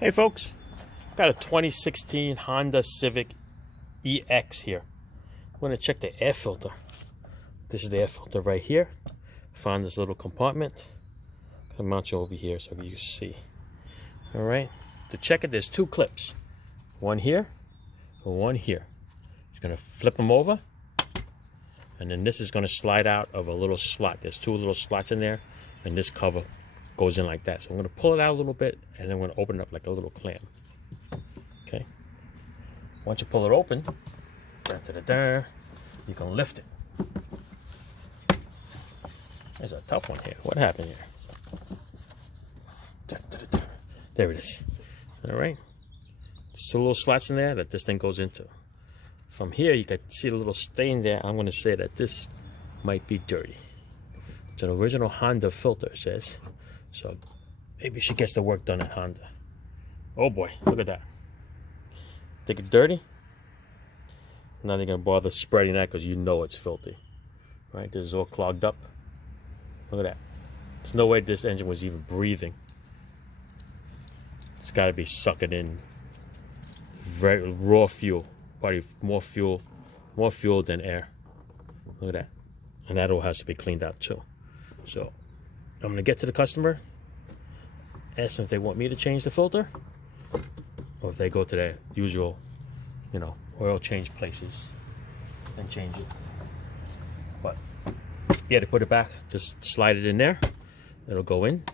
Hey folks, got a 2016 Honda Civic EX here. We're going to check the air filter. This is the air filter right here. Found this little compartment. I'll mount you over here so you can see. Alright, to check it, there's two clips. One here and one here. Just going to flip them over. And then this is going to slide out of a little slot. There's two little slots in there. And this cover goes in like that. So I'm going to pull it out a little bit, and then I'm going to open it up like a little clam. Okay. Once you pull it open, you can lift it. There's a tough one here. What happened here? There it is. All right. There's two little slots in there that this thing goes into. From here, you can see a little stain there. I'm going to say that this might be dirty. It's an original Honda filter, it says. So maybe she gets the work done at Honda. Oh boy, look at that. Think it's dirty? Not even gonna bother spreading that because you know it's filthy. Right? This is all clogged up. Look at that. There's no way this engine was even breathing. It's gotta be sucking in very raw fuel. Probably more fuel than air. Look at that. And that all has to be cleaned out too. So I'm going to get to the customer, ask them if they want me to change the filter, or if they go to their usual, oil change places and change it. But yeah, to put it back, just slide it in there. It'll go in.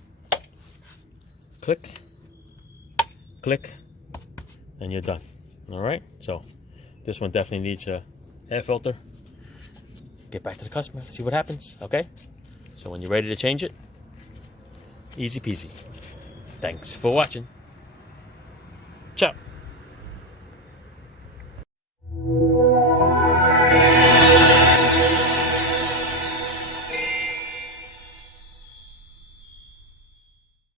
Click, click, and you're done. All right. So this one definitely needs a air filter. Get back to the customer, see what happens. Okay. So when you're ready to change it, easy peasy. Thanks for watching. Ciao.